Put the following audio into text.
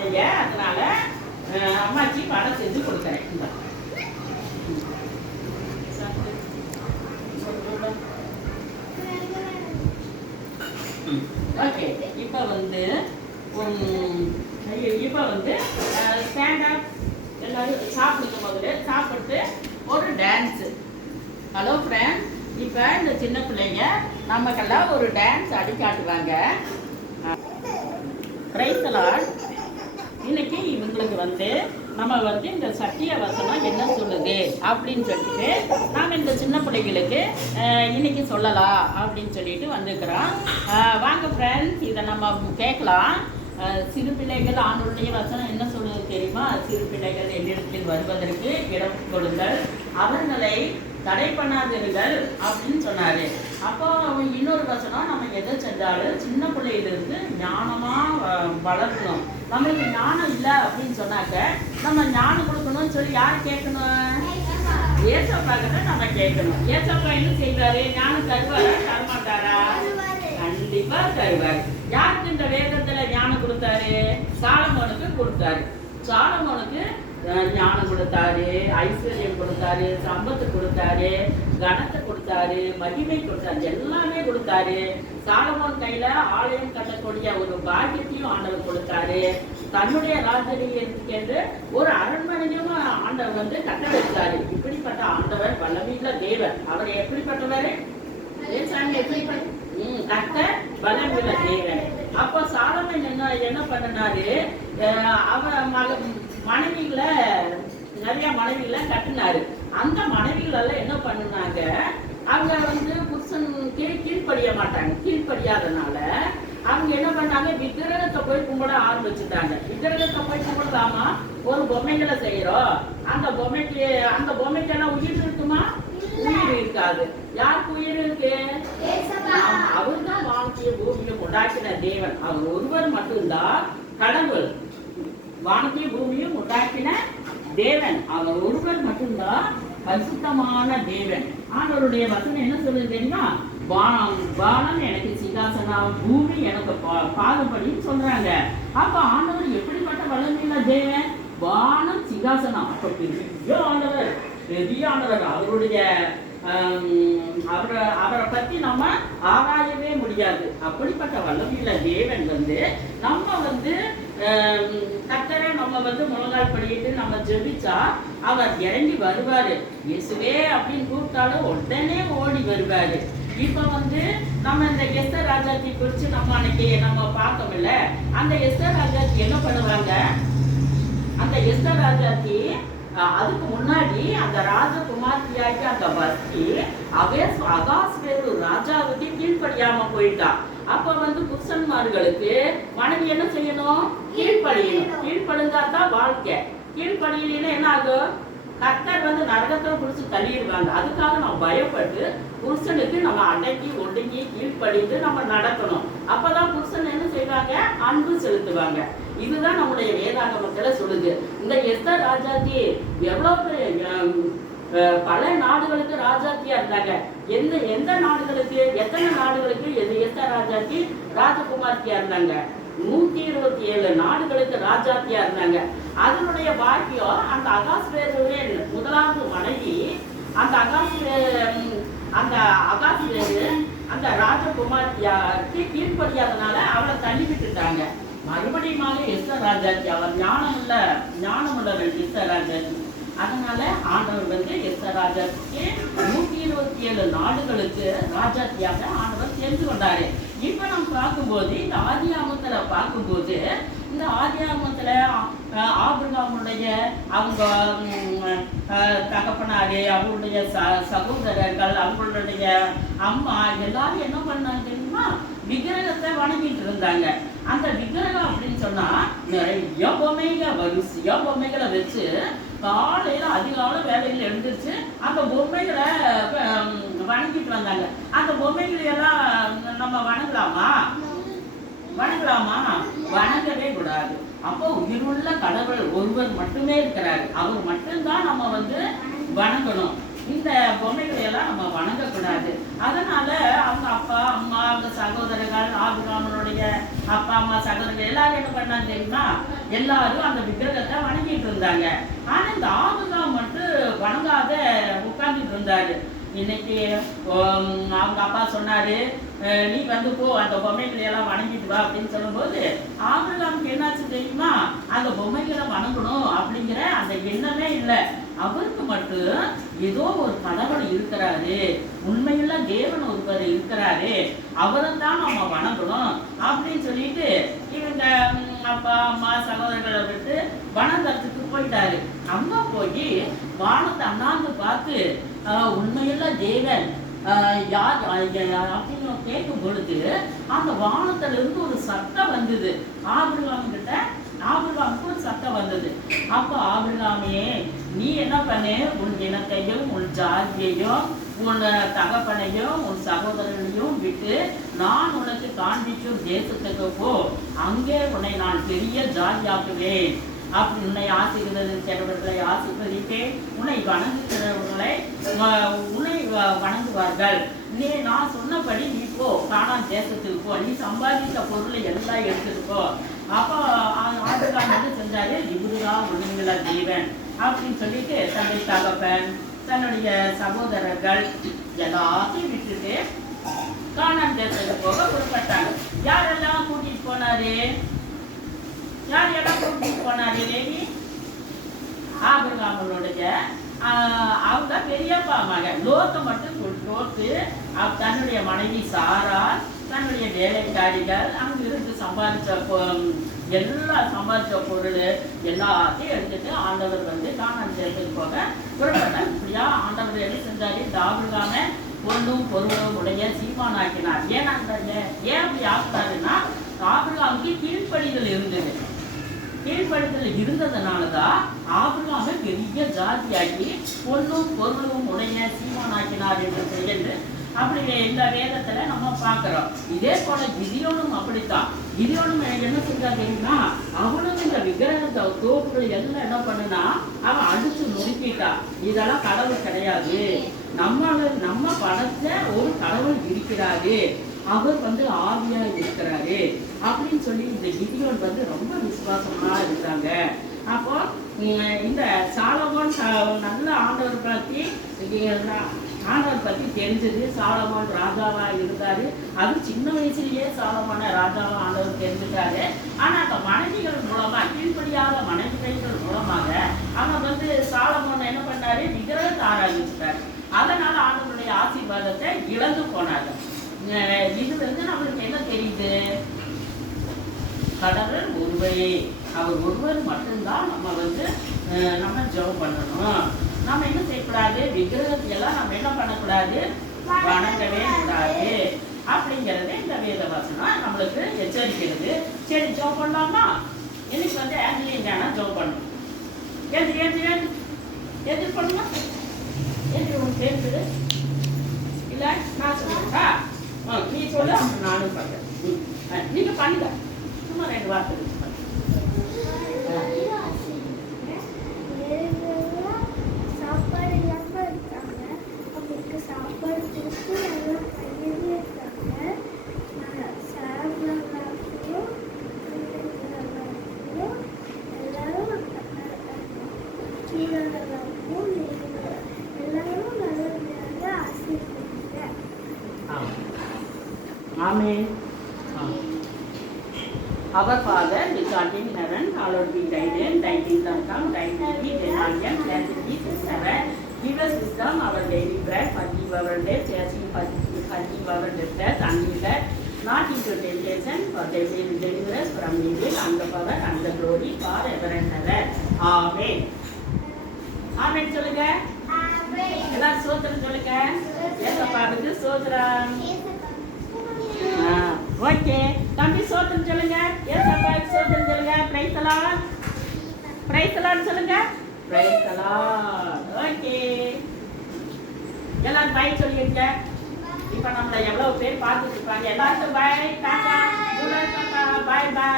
அதனால அம்மாச்சி படம் செஞ்சு கொடுக்குறேன். ஓகே, இப்போ வந்து ஸ்டாண்ட் அப் எல்லாரும் சாப்பிடுங்க. முதல்ல சாப்பிட்டு ஒரு டான்ஸு. ஹலோ ஃப்ரெண்ட், இப்போ இந்த சின்ன பிள்ளைங்க நமக்கெல்லாம் ஒரு டான்ஸ் அடி காட்டுவாங்க. Price the Lord. இன்னைக்கு இவங்களுக்கு வந்து நம்ம வந்து இந்த சத்திய வசனம் என்ன சொல்லுது அப்படின்னு சொல்லிட்டு நாம் இந்த சின்ன பிள்ளைகளுக்கு இன்னைக்கு சொல்லலாம் அப்படின்னு சொல்லிட்டு வந்துக்கிறோம். வாங்க ஃப்ரெண்ட்ஸ், இதை நம்ம கேட்கலாம். சிறு பிள்ளைகள் ஆண்டவருடைய வசனம் என்ன சொல்லுது தெரியுமா? சிறு பிள்ளைகள் என்னிடத்தில் வருவதற்கு இடம் கொடுங்கள், அவர்களை தடை பண்ணாதீர்கள் அப்படின்னு சொன்னாரு. அப்போ இன்னொரு வசனம், நம்ம எதை செஞ்சாலும் சின்ன பிள்ளையிலிருந்து ஞானமா வளர்க்கணும். நம்மளுக்கு ஞானம் இல்லை அப்படின்னு சொன்னாக்க நம்ம ஞானம் கொடுக்கணும்னு சொல்லி யார் கேட்கணும்? ஏசப்பாக்கிட்ட நம்ம கேட்கணும். ஏசப்பா என்ன செய்வாரு? ஞானம் தருவாரா தரமாட்டாரா? கண்டிப்பா தருவாரு. யாருக்கு இந்த வேதத்துல ஞானம் கொடுத்தாரு? சாலமோனுக்கு கொடுத்தாரு. சாலமோனுக்கு ஞானம் கொடுத்தாரு, ஐஸ்வர்யம் கொடுத்தாரு, சம்பத்து கொடுத்தாரு, கனத்தை கொடுத்தாரு, மகிமை கொடுத்தாரு, எல்லாமே கொடுத்தாரு. சாலமோன் கையில ஆலயம் கட்டக்கூடிய ஒரு பாக்கியத்தையும் ஆண்டவர் கொடுத்தாரு. தன்னுடைய ராஜரீகத்துக்கு ஒரு அரண்மனையும் ஆண்டவர் வந்து கட்ட வச்சாரு. இப்படிப்பட்ட ஆண்டவர் வல்லமையுள்ள தேவன். அவர் எப்படிப்பட்டவர்? எப்படிப்பட்ட கட்ட பலமுள்ள தேவன். அப்போ சாலமன் என்ன பண்ணினாரு? அவன் மனைவிகளை நிறைய மனைவிகளை கட்டினாரு. அந்த மனைவிகள் என்ன பண்ணினாங்க? அவங்க வந்து புருஷன் கீழ்ப்படிய மாட்டாங்க. கீழ்ப்படியாதனால அவங்க என்ன பண்ணாங்க? விக்கிரகத்தை போய் கும்பிட ஆரம்பிச்சுட்டாங்க. விக்கிரகத்தை போய் கும்பிடலாமா? ஒரு பொம்மைகளை செய்யறோம். அந்த பொம்மைக்கெல்லாம் உயிர் இருக்குமா? உயிர் இருக்காது. யாருக்கு உயிர் இருக்கு? அவர் தான் வானத்தையும் பூமியும் உண்டாக்கின தேவன். அவர் ஒருவர் மட்டும்தான் கடவுள். வானத்தையும் பூமியும் உண்டாக்கின தேவன் அவர் ஒருவர் மட்டும்தான் பரிசுத்தமான தேவன். ஆண்டவருடைய வசனம் என்ன சொல்லுது தெரியுமா? வானம் எனக்கு சிங்காசனம், பூமி எனக்கு பாதப்படின்னு சொல்றாங்க. அப்ப ஆண்டவர் எப்படிப்பட்ட வல்லமையுள்ள தேவன்? வானம் சிங்காசனம். அப்ப பெரிய ஆண்டவர் அவருடைய அவரை பத்தி நம்ம ஆராயவே முடியாது. அப்படிப்பட்ட வல்லமையுள்ள தேவன் வந்து நம்ம வந்து கர்த்தரை நம்ம வந்து முழங்கால் படிட்டு நம்ம ஜெபிச்சா அவர் இறங்கி வருவாரு. இயேசுவே அப்படின்னு கூப்பிட்டாலும் உடனே ஓடி வருவாரு. இப்ப வந்து நம்ம இந்த எஸ்தர் ராஜாத்தி குறிச்சு நம்ம அன்னைக்கு நம்ம பார்த்தோம்ல. அந்த எஸ்தர் ராஜாத்தி என்ன பண்ணுவாங்க? அந்த எஸ்தர் ராஜாத்தி அதுக்கு முன்னாடி அந்த ராஜகுமார்த்தியாக்கி அந்த வஸ்தி அகாஸ்வேரு ராஜாவுக்கு கீழ்ப்படியாம போயிட்டா. அப்ப வந்து புருஷன்மார்களுக்கு மனைவி என்ன செய்யணும்? கீழ்ப்படியணும். கீழ்ப்படிஞ்சா தான் வாழ்க்கை. கீழ்ப்படியினா என்ன ஆகும்? கர்த்தர் வந்து நரகத்தை பிடிச்சி தள்ளிடுவாங்க. அதுக்காக நம்ம பயப்பட்டு புருஷனுக்கு நம்ம அடக்கி ஒடுங்கி கீழ்ப்படிந்து நம்ம நடக்கணும். அப்பதான் புருஷன் என்ன செய்வாங்க? அன்பு செலுத்துவாங்க. இதுதான் நம்முடைய வேதாகமத்துல சொல்லுது. இந்த எஸ்தர் ராஜாத்தி எவ்வளவு பல நாடுகளுக்கு ராஜாத்தியா இருந்தாங்க. எந்த நாடுகளுக்கு, எத்தனை நாடுகளுக்கு எஸ்தர் ராஜாத்தி ராஜகுமார்த்தியா இருந்தாங்க? 127 நாடுகளுக்கு ராஜாத்தியா இருந்தாங்க. அதனுடைய பாக்கியம் அந்த அகாஸ்வேருவின் முதலாவது மனைவி. அந்த அகாஸ்வேரு அந்த ராஜகுமார்த்தியாருக்கு கீழ்ப்படியாதனால அவளை தள்ளி விட்டுட்டாங்க. மறுபடியும் எஸ்தர் ராஜாத்தி அவர் ஞானமுள்ள எஸ்தர் ராஜாத்தி. அதனால ஆண்டவர் வந்து எஸ்தர் ராஜாத்திக்கு 127 நாடுகளுக்கு ராஜாத்தியாக ஆண்டவர் தெரிந்து கொண்டாரு. இப்ப நம்ம பார்க்கும்போது இந்த ஆதியாகமத்துல பார்க்கும்போது இந்த ஆதியாகமத்துல ஆபிரகாமுடைய அவங்க தகப்பனாரு, அவங்களுடைய சகோதரர்கள், அவங்களுடைய அம்மா எல்லாரும் என்ன பண்ணாங்க தெரியுமா? விக்கிரகத்தை வணங்கிட்டு இருந்தாங்க. அந்த விக்கிரகம் அப்படின்னு சொன்னா நிறைய வரிசையா பொம்மைகளை வச்சு காலையில அதிகால வேலையில எழுந்திருச்சு அந்த பொம்மைகளை வணங்கிட்டு வந்தாங்க. அந்த பொம்மைகளை எல்லாம் நம்ம வணங்கலாமா? வணங்கவே கூடாது. அப்போ உயிருள்ள கடவுள் ஒருவர் மட்டுமே இருக்கிறாரு. அவர் மட்டும்தான் நம்ம வந்து வணங்கணும். இந்த பொம்மைகளை எல்லாம் நம்ம வணங்கக்கூடாது. அதனால அவங்க அப்பா அம்மா அவங்க சகோதரர்கள் ஆபிரகாமுடைய அப்பா அம்மா சகோதரர்கள் எல்லாரும் என்ன பண்ணாங்க தெரியுமா? எல்லாரும் அந்த விக்கிரகத்தை வணங்கிட்டு இருந்தாங்க. ஆனா இந்த ஆபிரகாம் மட்டும் வணங்காத உட்கார்ந்துட்டு இருந்தாரு. இன்னைக்கு அவங்க அப்பா சொன்னாரு, நீ வந்து போ அந்த பொம்மைகளை எல்லாம் வணங்கிட்டு வா அப்படின்னு சொல்லும்போது ஆபிரகாமுக்கு என்னாச்சு தெரியுமா? அந்த பொம்மைகளை வணங்கணும் அப்படிங்கிற அந்த எண்ணமே இல்லை. அவருக்கு மட்டும் ஏதோ ஒரு கடவுள் இருக்கிறாரு, உண்மையுள்ள தேவன் ஒருவர் இருக்கிறாரு, அவரை தான் நம்ம வணங்கணும் அப்படின்னு சொல்லிட்டு இவங்க அப்பா அம்மா சகோதரர்களை விட்டு வணங்கறதுக்கு போயிட்டாரு. அங்க போய் வானத்தை அண்ணாந்து பார்த்து உண்மையுள்ள தேவன் யார் அப்படின்னு கேட்கும் பொழுது அந்த வானத்துல இருந்து ஒரு சத்தம் வந்தது. ஆபிரகாம் கிட்ட ஆபிரகாமுக்கு ஒரு சத்தம் வந்தது. அப்போ ஆபிரகாமே, நீ என்ன பண்ணு, உன் இனத்தையும் உன் ஜாதியையும் உன் தகப்பனையும் உன் சகோதரர்களையும் விட்டு நான் உனக்கு காண்பிக்கும் தேசத்துக்கு போ, அங்கே உன்னை நான் பெரிய ஜாதியாக்குவேன். அப்படி உன்னை ஆசீர்வதிக்கிறவர்களை ஆசீர்வதிப்பேன், உன்னை வணங்குகிறவர்களை உன்னை வணங்குவார்கள். நீ நான் சொன்னபடி நீ போ, கானான் தேசத்துக்கு போ, நீ சம்பாதித்த பொருளை எல்லாம் எடுத்துட்டு போ. அப்போ ஆபிரகாம் என்ன செஞ்சாரு, இவருதான் உண்மையுள்ள தேவன் அப்படின்னு சொல்லிட்டு தன்னுடைய தகப்பன் தன்னுடைய சகோதரர்கள் எல்லாத்தையும் விட்டுட்டு கானான் தேசத்துக்கு போக புறப்பட்டாங்க. யாரெல்லாம் கூட்டிட்டு போனாரு? யார் எல்லாம் கூட்டிட்டு போனாரு? லேவி ஆபிரகாமுடைய அவங்க பெரியப்பா மகன் லோத்தை மட்டும் லோத்து தன்னுடைய மனைவி சாரா, தன்னுடைய வேலைக்காரிகள், அங்க இருந்து சம்பாதிச்ச பொருள் எல்லாத்தையும் எடுத்துட்டு ஆண்டவர் வந்து கானான் தேசத்துக்கு போக புறப்பட்டார். இப்படியா ஆண்டவர் என்ன செஞ்சாரு? இந்த ஆபிரகாம பொருளும் பொருளும் உடைய சீமானாக்கினார். ஏன் அப்படி ஆக்குனாருன்னா ஆபிரகாமுக்கு கீழ்ப்படிதல் இருந்தது. கீழ்ப்படிதல் இருந்ததுனாலதான் ஆபிரகாமை பெரிய ஜாதியாக்கி பொருளும் பொருளும் உடைய சீமானாக்கினார் என்று அப்படி இந்த வேதத்துல நம்ம பார்க்கிறோம். இதே போல கிதியோனும் அப்படித்தான். கிதியோனும் என்ன செஞ்சா தெரியுமா? அவனும் இந்த விக்கிரக தோப்புகள் எல்லாம் என்ன பண்ணுனா அவன் அடிச்சு நொறுக்கிட்டா. இதெல்லாம் கடவுள் கிடையாது, நம்ம படத்துல ஒரு கடவுள் இருக்கிறாரு, அவர் வந்து ஆவியா இருக்கிறாரு அப்படின்னு சொல்லி இந்த கிதியோன் வந்து ரொம்ப விசுவாசமா இருக்கிறாங்க. அப்போ இந்த சாலமோன் நல்ல ஆண்டவர் பத்தி தெரிஞ்சது. சாலமோன் ராஜாவா இருந்தாரு. அது சின்ன வயசுலயே சாலமோன ராஜாவா ஆண்டவர் தெரிஞ்சுட்டாரு. ஆனா அந்த மனைவிகள் மூலமா, கீழ்படியாத மனைவிகள் மூலமாக அவன் வந்து சாலமோன் என்ன பண்ணாரு, விக்கிரகத்தை ஆராய்ச்சிட்டாரு. அதனால ஆண்டவருடைய ஆசீர்வாதத்தை இழந்து போனாங்க. இது வந்து நம்மளுக்கு என்ன தெரியுது? கடவுள் ஒருவரே, அவர் ஒருவர் மட்டும்தான் நம்ம ஜெபம் பண்ணணும். நம்ம என்ன செய்யக்கூடாது? விக்கிரகத்தையெல்லாம் நம்ம என்ன பண்ணக்கூடாது? வணங்கவே கூடாது அப்படிங்கிறது இந்த வேத வசனம் நம்மளுக்கு எச்சரிக்கிறது. சரி, ஜெபம் பண்ணலாமா? இன்னைக்கு வந்து ஆங்கிலியன் ஜெபம் பண்ணணும். எது பண்ணணும்? எது உனக்கு தெரிஞ்சது இல்ல? நான் சொல்லுங்கக்கா, நீ சொல்லு, நானும் பண்றேன். நீங்க பண்ணுங்க, சும்மா 2 வார்த்தை வச்சு பண்ணுங்க. Amen. Our Father, which art in heaven, hallowed be thy name. Thy kingdom come, thy will be done on earth as it is in heaven. Give us wisdom, our daily bread. Forgive our debts, as we forgive our debtors, and lead us not into temptation, for they will deliver us from evil, and the power and the glory forever and ever. Amen. Amen. சொல்லுங்க. Amen. எல்லாரும் ஸ்தோத்திரம் சொல்லுங்க. ஏசப்பாவுக்கு ஸ்தோத்திரம். Okay, தம்பி சோத்திரம் சொல்லுங்க. ஏசப்பாவுக்கு சோத்திரம் சொல்லுங்க. Praise the lord. Praise the lord சொல்லுங்க. Praise the lord. ஓகே, எல்லாரும் பை சொல்லிருங்க. இப்போ நம்மள எவ்வளவு பேர் பார்த்துட்டு இருப்பாங்க. எல்லாருக்கும் பை, டாடா, பை பை.